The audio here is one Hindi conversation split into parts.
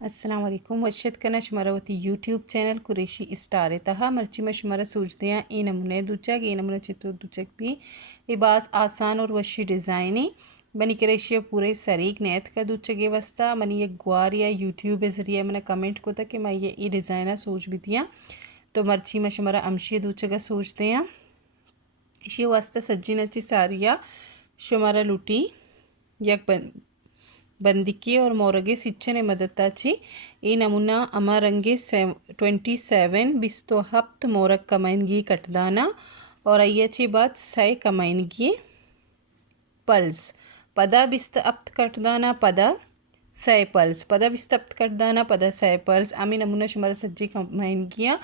अस्सलाम वालेकुम वशत कना शुमारावती यूट्यूब चैनल कुरेशी स्टार तहा मर्ची में शुमारा सूझते हैं ई नमूने दुचक ई नमूने चित्र दुचक भी इबास आसान और वशी डिज़ाइनी बनी करेशिया पूरे सरीक नैत का दुचगे वस्ता मनी ये ग्वार या यूट्यूब ज़रिए मैंने कमेंट को था कि मैं ये ई डिज़ाइना सूझ भी दिया तो मर्ची में शुमारा अमशी दुचगा सूझते हैं इसी वास्ता सज्जी नची सारिया शुमारा लुटी यक बंदिकी और मोरगे सिच्छने मदताची ई नमूना अमारंगे 27 बिस्तो हफ्त मोरग कमाइनगी कटदाना और अय्यची बात सै कमाइनगी पल्स पदा बिस्त अप्त कटदाना पदा सै पल्स पदा बिस्त अप्त कटदाना पदा सै पल्स आमी नमूना शुमारा सज्जी कमाइनगियाँ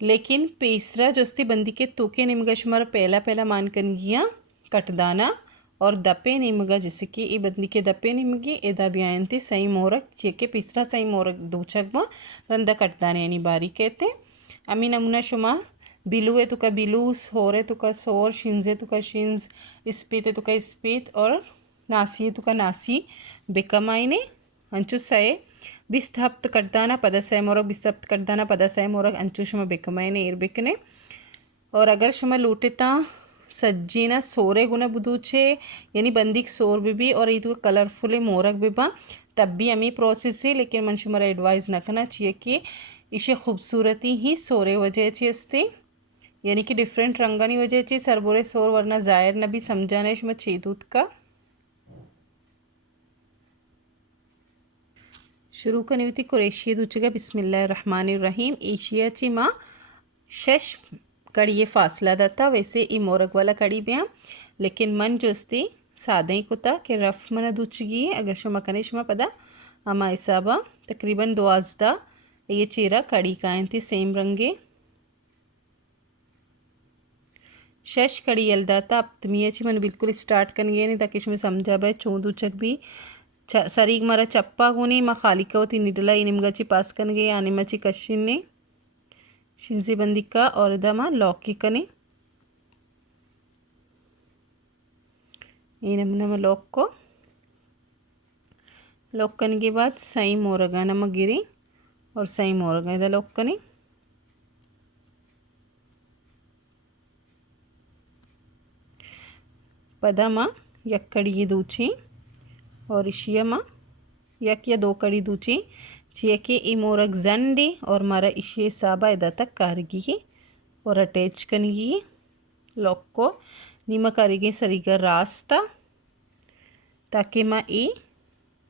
लेकिन पेसरा जोस्ती बंदी के तोके निमगा शुमारा पहला पहला मानकन गिया कटदाना और दपे निमगा जैसे कि ई बंदी के दपे निमगी एदा ब्यायंती सही मोरक चेके पिसरा सही मोरक दूचकमा रंदा कटदाने यानी बारी कहते अमी नमूना शुमा बिलुए तुका बिलू सोरे तुका सोर शिंजे तुका शिंज इस्पीते तुका इस्पीत और नासी तुका नासी बेकमाइने अंचु सए बिस्त हफ्त कटदाना पदा सै मोरक बिस्त हफ्त कटदाना पदा सै मोरक अंचु शुमा बेकमाइने इरबेकने और अगर शुमा लूटेता सज्जीना सोरे गुना बुदूचे यानी बंदिक सोर भी और ये कलरफुल मोरक बिबा तब भी अमी प्रोसेस है लेकिन मन शुमारा एडवाइस नकना चाहिए कि इसे खूबसूरती ही सोरे वजह चेस्ते यानी कि डिफरेंट रंगानी वजह चे सरबोरे सोर वरना जायर न भी समझाने शुमा चेदूत का शुरू करनी हुई थी कुरैशी दूचगा बिस्मिल्लाहिर्रहमानिर्रहीम एशिया ची माँ शश कड़ी ये फासला दाता वैसे ई मोरग वाला कड़ी ब्या लेकिन मन जोस्ती सादा ही कुता कि रफ मना दूचगी अगर शुमा कने शुमा पदा अमा हिसाबा तकरीबन 12 ये चेरा कड़ी का थी सेम रंगे शश कड़ी यलदाता अब तुमियाची मन बिल्कुल स्टार्ट कर गए नहीं ताकि शुमे समझा भाई चों दूचक भी सरीग मरा चप्पा गुनी मा खालिका होती निडला इनिमगाची पास कन गए आनिमाची कशिन ने शिंजी बंदिका और दमा लौकी कने ये नमूना लौक को लौक करने के बाद सही मोरगा नमक गिरी और सही मोरगा इधर लौक कने पदामा यक कड़ी दूची और इशियमा यक या 2 कड़ी दूची चिए के ई मोरग जंडी और मारा इशे साबा इदा तक कारगी और अटैच कनगी लॉक को नीमा कारिगे सरीगा रास्ता ताकि माँ ई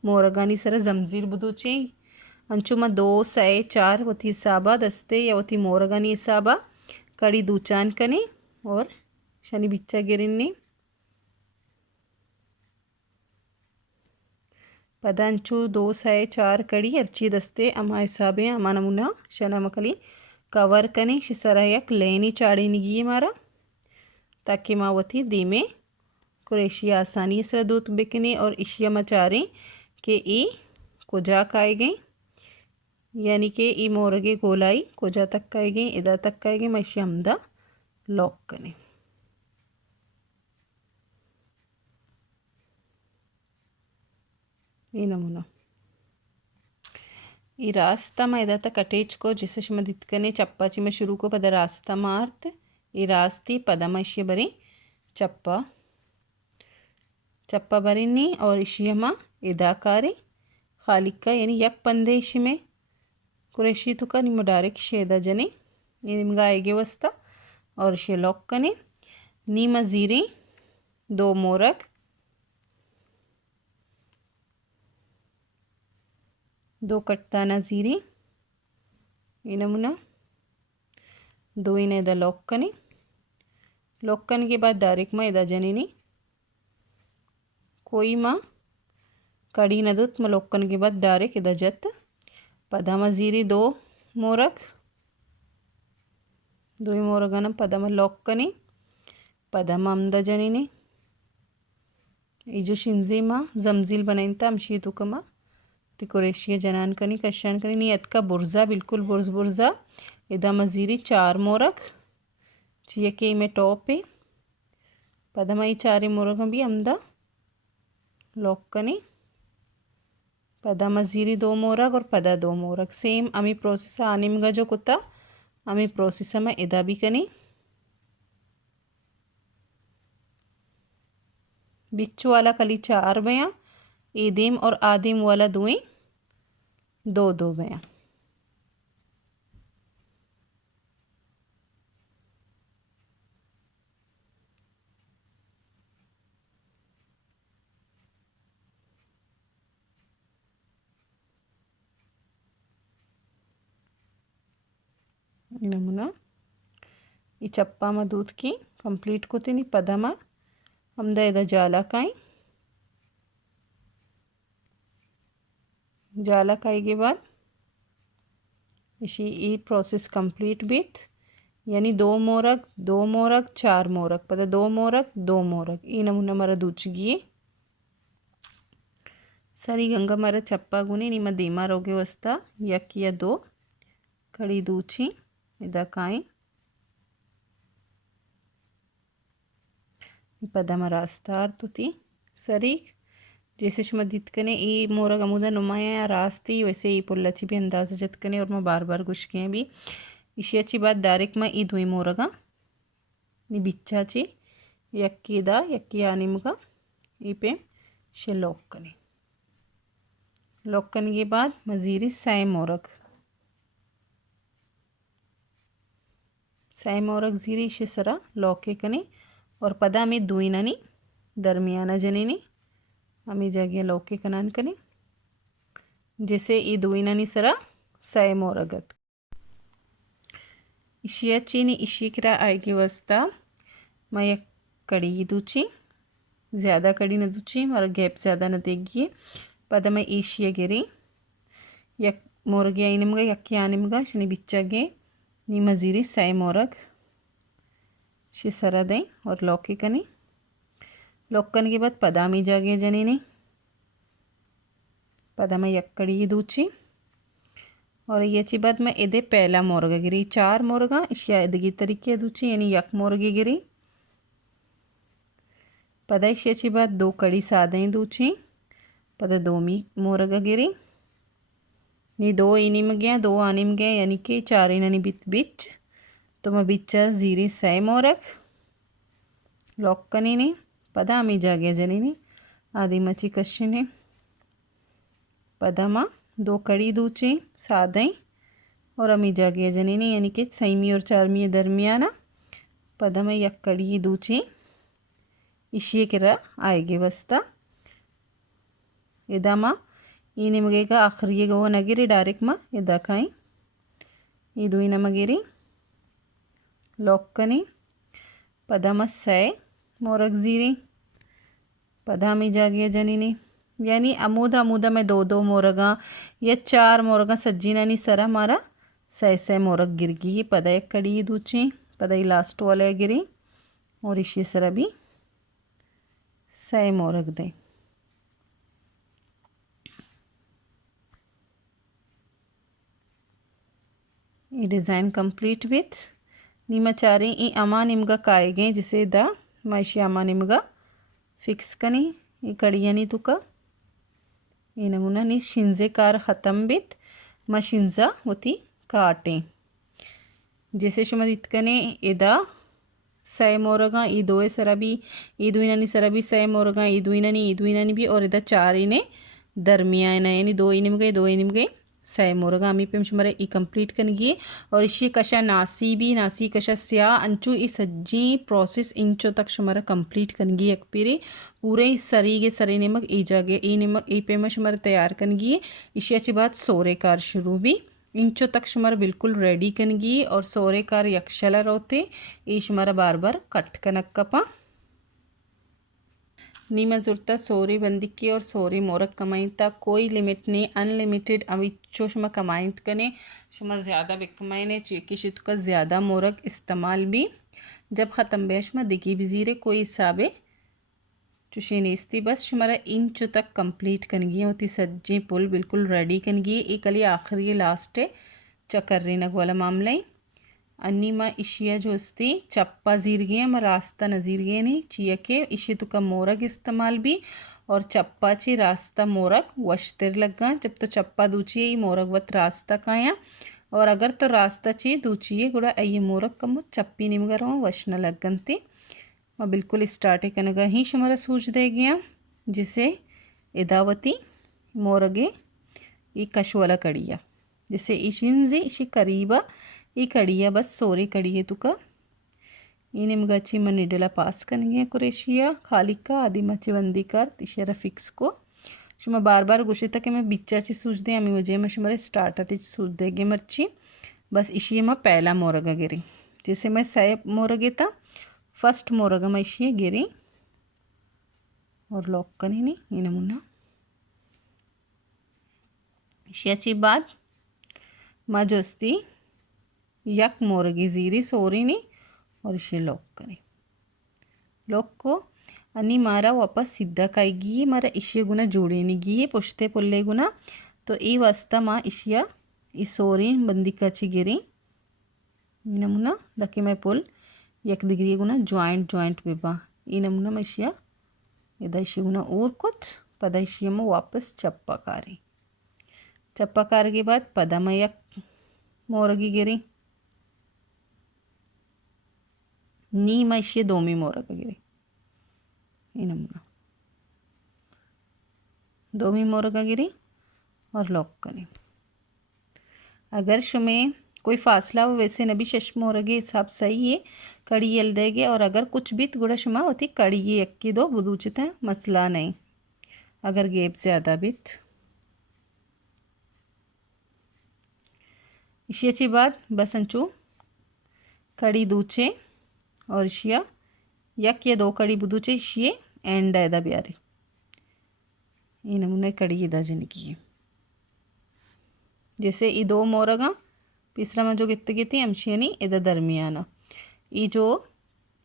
मोरगानी सरा जमजीर बुदूची अंचुमा 2 से 4 वती साबा दस्ते या वती मोरगानी साबा कड़ी दूचान कने और शनि बिच्चा गिरिन्नी पदांचु 2 से 4 कड़ी अर्ची दस्ते अमा हिसाबे अमा नमूना शना मकली कवर कनी शिसरा यक लेनी चाड़ी निगी मारा ताकि मावती दीमे कुरेशी आसानी से दूत बिकने और इशिया मचारे के ई कोजा काए गए यानी कि ई मोरगे गोलाई कोजा तक काए गए इदा तक काए गए मशी हमदा लॉक कने ये नमूना ಈ ರಾಸ್ತಾ ಮೈದಾತ ಕಟೇಚ್ಕೋ ಜಿಸಶ ಮದಿತ್ಕನೆ ಚಪ್ಪಾಚಿ ಮ ಶುರು को पद रास्ता मार्त ई रास्ती पदमशी बरी चप्पा चप्पा बरीनी और इशियमा इदाकारी खालिका यानी यक पंदेशी में कुरेशी तुका निम डायरेक्ट शेदा जने ये निमगा आएगे वस्ता और शे लॉक कने नीमा जीरी 2 मोरक 2 कट्टाना जीरी ये नमूना 2 इन्हें इधर लॉक करने के बाद डायरेक्ट में इधर जनेनी कोई माँ कड़ी न दूत में लॉक करने के बाद डायरेक्ट इधर जत पदामा जीरी 2 मोरक 2 मोरगाना पदामा लॉक करनी पदामा अमदा जनेनी ये जो शिंजी माँ जमजील बनाइन था अमशी तुकमा तिकोरेशिया जनान कनी कशान कनी नियत का बुर्जा बिल्कुल बुर्जा इदा मजीरी 4 मोरक चिए के में टॉप है पदमाई 4 मोरक भी अमदा लॉक कनी पदा मजीरी 2 मोरग और पदा 2 मोरग सेम अमी प्रोसेस आनिमगा जो कुत्ता अमी प्रोसेस में इदा भी कनी बिच्चू वाला कली 4 बया ईदीम और आदिम वाला दुई 2 बया नमूना ఈ చప్పామ दूधकी कंप्लीट को तिनी पदमा हमदा इदा जाला काई के बाद इसी ई प्रोसेस कंप्लीट बीत यानी 2 मोरग 4 मोरग पदा 2 मोरग ई नमूना मरा दूचगी सरी गंगा मरा चप्पा गुनी निम दीमा रोगे वस्ता यक या 2 कड़ी दूची इदा काई पदम रास्तार तुती सरी जैसे शुमा दितकने ई मोरग अमुदा नुमाया या रास्ती वैसे ई पुल्लाची भी अंदाज़ा जतकने और मैं बार बार गुश के भी इसी अच्छी बात डायरेक्ट मैं ई दुई मोरगा नी बिच्चाची यक्की आनिमगा ई पे शे लॉक करने के बाद मजीरी साय मोरग जीरी इसे सरा लॉक कने और पदा में दुईननी दरमियाना जनीनी अमी जगह लौके कनान कने जैसे ई दुईननी सरा साय मोरगत इशिया चीनी इशी करा आएगी वस्ता मैं एक कड़ी दूची ज़्यादा कड़ी न दूची और गैप ज़्यादा न देगी पद मैं ईशिया गिरी यक मोरगे आइनमगा यक्की आनिमगा शनि बिच्चागे नी मजीरी साय मोरग शि सरा दें और लौकी कनी लॉक करने के बाद पदामी जागे जनीनी पदामा यक्कड़ी दूची और ये ची बाद मैं इधे पहला मोरगा गिरी 4 मोरगा इशिया इदगी तरीके दूची यानी यक मोरगे गिरी पदा इशिया ची बाद 2 कड़ी सादे दूची पदा 2 मोरगा गिरी नी 2 इनिम गया 2 आनिम गया यानी कि 4 इनानी बिच तो मैं बिच्चा जीरी साय मोरग लॉक कनीनी पदा अमी जागे जनीनी आदि मची कशिने पदमा 2 कड़ी दूची सादई और अमी जागे जनीनी यानी कि सैमी और चारमी दरमियाना पदमा यक कड़ी दूची इशिये किरा आएगे वस्ता इदामा ई निमगेगा आखिरी गो नगिरी डायरेक्ट मा इदा काई ई दुई नमगिरी लॉक कनी पदमा साय मोरग जीरी पदामी जागे जनीनी यानी अमूदा में 2 मोरगा या 4 मोरगा सज्जीना नी सरा मारा साय मोरग गिर गई पदा एक कड़ी दूची पदा ही लास्ट वाले गिरी और इसी सरा भी साय मोरग दे ये डिज़ाइन कंप्लीट विथ नीमा चारी ई अमा निमगा काए गए जिसे दा मैशी अमा निमगा फिक्स कनी ई कड़ियानी तुका ई नमूना नी शिंजे कार ख़त्म बित मा शिंजा होती काटे जैसे शुमा इतकने इदा साय मोरगा ई 2 सरबी ई दुईननी सरबी साय मोरगा ई दुईननी भी और इदा 4 इने दरमियाना यानी 2 इनिम गए साय मोरगा अमी पे मरे ई कंप्लीट कनगी और इसी कशा नासी कशा स्या अंचू ई सज्जी प्रोसेस इंचो तक शुमारा कंप्लीट कनगी एक पीरे पूरे सरीगे सरे निमक ई जागे ई निमक ई पे शुमारा तैयार कनगी इसी अच्छी बात सोरे कार शुरू भी इंचो तक शुमारा बिल्कुल रेडी कनगी और सोरे कार यक्षला रोते ई शुमारा बार बार कट कनक कपा नीमा जुर्ता सोरी बंदिकी और सोरी मोरक कमाइता कोई लिमिट नहीं अनलिमिटेड अभी जो शुमा कमाइत कने शुमा ज़्यादा बिकमाइने चेकी का ज़्यादा मोरक इस्तेमाल भी जब ख़त्म बे शुमा दिगी बिजीरे कोई हिसाबे चुशी नेस्ती बस शुमारा इंच तक कंप्लीट कनगी होती सज्जी पुल बिल्कुल रेडी कनगी एक अली आखिरी लास्ट है चकर्री नग वाला मामला अन्नी मा इशिया जोस्ती चप्पा जीर गए मा रास्ता नज़ीर गए नहीं चिया के इशी तो का मोरग इस्तेमाल भी और चप्पाची रास्ता मोरग वश्तिर लग्गा जब तो चप्पा दूचिए मोरग वत रास्ता काया और अगर तो रास्ता ची दूचिए गुड़ा अये मोरग कमु चप्पी निमगर वशना लग्गंती मैं बिल्कुल स्टार्ट कनगा ही शुमरा सूझ दे गया जिसे इदावती मोरगे ಈ ಕಶುವಲ ಕಡಿಯ जिसे इशिंजी इशी करीबा ಈ ಕಡಿಯ बस सोरे कड़िए तुका ಈ ನಿಮ್ಗೆ अच्छी मन निडला पास करेंगे कुरेशिया खाली का आदि मची बंदी कर तिशरा फिक्स को शुमा बार बार गुशी तक मैं बिच्चा ची सूझ दे अमी वजह में शुमारे स्टार्टर ची सूझ देगे मर्ची बस इशी में पहला मोरगा गिरी जैसे मैं सै मोरगे था फर्स्ट मोरगा मैं इशी गिरी और लॉक कनी नहीं ये नमूना इशियाची बाद मजोस्ती यक मोरगी जीरी सोरी नहीं और इसे लॉक करें लॉक को अन्नी मारा वापस सीधा काईगी मारा इशिया गुना जोड़े नहीं गिये पुश्ते पुल्ले गुना तो ये वास्ता माँ इशिया इस सोरी बंदी काची गिरी ये नमूना दकी मैं पुल यक दिग्री गुना जॉइंट बेबा ये नमूना मैं इशिया इधर इशिया गुना और कुछ पदा इशिया में वापस चप्पा कार के बाद पदा में यक मोरगी गिरी नी मैशे दोमी मोरग गिरी ये नमूना दोमी मोरग गिरी और लॉक करें अगर शुमें कोई फासला हो वैसे नबी शश मोरगे हिसाब सही है कड़ी यल देगे और अगर कुछ भी गुड़ा शुमा होती कड़ी ये अक्की दो बुदूचित है मसला नहीं अगर गेप ज़्यादा बित इशियाची बात बस अंचू कड़ी दूचे और इशिया यक या दो कड़ी बुदूचे इशिये एंड ऐदा ब्यारे ये नमूने कड़ी इदा जनकी है जैसे ये दो मोरगा तीसरा में जो गित्ते गित्ती अमशियानी इदा दरमियाना ये जो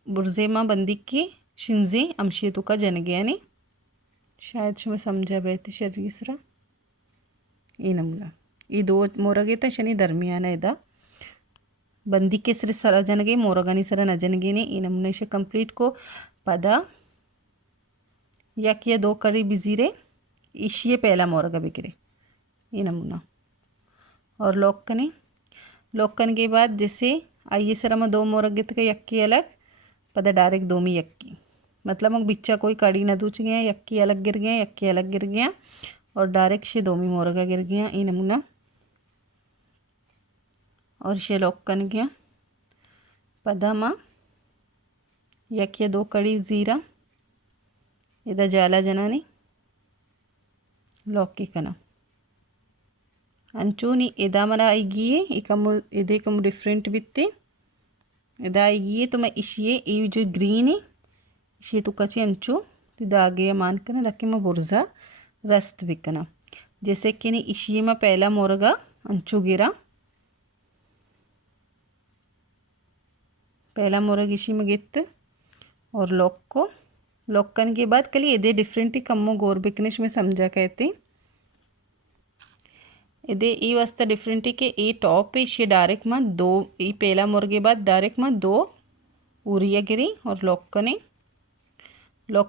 बुर्जेमा बंदी की शिंजी अमशिया तुका जन गया नहीं शायद शुमे समझा बैठी शरीसरा ये नमूना ये दो मोरगे ता शनि दरमियाना इदा बंदी के सिर सरा जनगे मोरगानी सरा न जनगे ने ये नमूने से कंप्लीट को पदा यक या दो कड़ी बिजीरे इशिये पहला मोरगा बिगरे ये नमूना और लॉक करने के बाद जैसे आइए सरा में दो मोरगे तक यक्की अलग पदा डायरेक्ट दो में यक्की मतलब हम बिच्चा कोई कड़ी न दूच गया यक्की अलग गिर गया यक्की अलग गिर गया और डायरेक्ट से दो में मोरगा गिर गया ये नमूना और इसे लॉक कर गया पदा माँ यक या दो कड़ी ज़ीरा इधर जाला जनानी लॉक की कना अंचूनी इदा मना आएगी इकमु इधे कम डिफरेंट बित्ते इदा आएगी तो मैं इशिये ये जो ग्रीन है इशिये तो कच्चे अंचू इदा आगे मान करना ताकि मैं बुर्जा रस्त बिकना जैसे कि नहीं इशिये में पहला मोरगा अंचू गिरा पहला मोरग इसी में गित और लॉक करने के बाद कल ये डिफरेंट ही कम्मो गोर बिकनिश में समझा कहते इधे ये वास्ता डिफरेंट ही के ये टॉप पे इसे डायरेक्ट में दो ये पहला मुर्गे बाद डायरेक्ट में दो उरिया गिरी और लॉक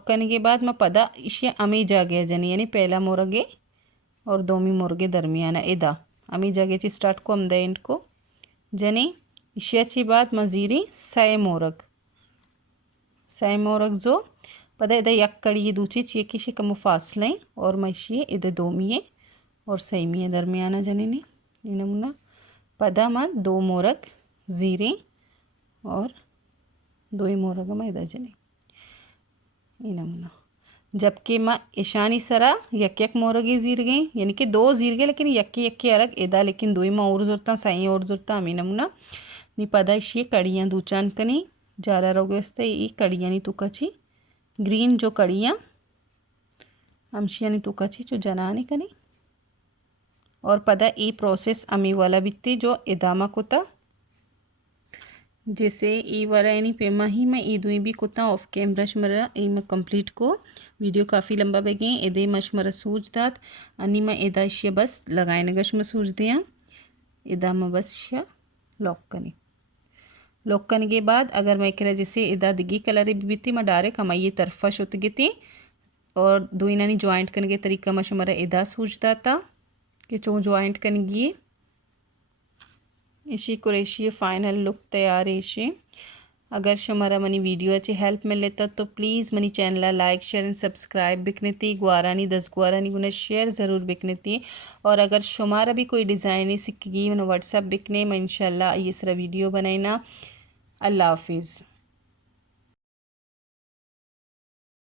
करने के बाद मैं पदा इसे अमी जा गया जनी यानी पहला मुर्गे और दोमी मुर्गे दरमियाना इदा अमी जागे ची स्टार्ट को अमदा एंड को जनी इशियाची बात मजीरी सै मोरग जो पदा इधर यक कड़ी दूची ची किसी कम फासलें और मशिए इधर दोमिए और सैमिए दरमियाना जने ने ये नमूना पदा माँ दो मोरग ज़ीरे और दो ही मोरग में इधर जने ये नमूना जबकि माँ ईशानी सरा यक मोरगे ज़ीर गई यानी कि दो ज़ीर गए लेकिन यक्के अलग इदा लेकिन दो ही माँ और ज़रूरत सही और ज़रूरत अमी नमूना नी पदा इशिये कड़ियाँ दूचान कनी जाला रोगे वस्ते ये कड़ियाँ नी तुकाची ग्रीन जो कड़ियाँ अमशिया नी तुकाची जो जनानी कनी और पदा ये प्रोसेस अमी वाला बित्ती जो इदामा कोता जैसे ई वाला यानी पेमा ही मैं ई दुई भी कोता ऑफ कैमरा शमरा ई मैं कंप्लीट को वीडियो काफ़ी लंबा बेगे इदे मशमरा सूझ दात अनि मैं इदा इशिया बस लगाए नगश में सूझ दिया इदा में बस इशिया लॉक करने के बाद अगर मैं कह जैसे इदा दिगी कलर भी बीती मैं डायरेक्ट हम ये तरफा शुत गिती और दो इन्होंने जॉइंट करने के तरीका मैं शुमारा इदा सूझता था कि चो जॉइंट करेंगी इसी कुरेशी फाइनल लुक तैयार है इसी। अगर शुमारा मनी वीडियो अच्छी हेल्प मिले तो please money channel like share and subscribe बिकने थी गुआरा नहीं 10 गुआरा नहीं उन्हें शेयर ज़रूर बिकने थी। और अगर शुमारा भी कोई डिज़ाइन ही सीखेगी मैंने व्हाट्सएप बिकने मैं इंशाल्लाह ये सारा वीडियो बनाई ना। अल्लाह हाफिज़।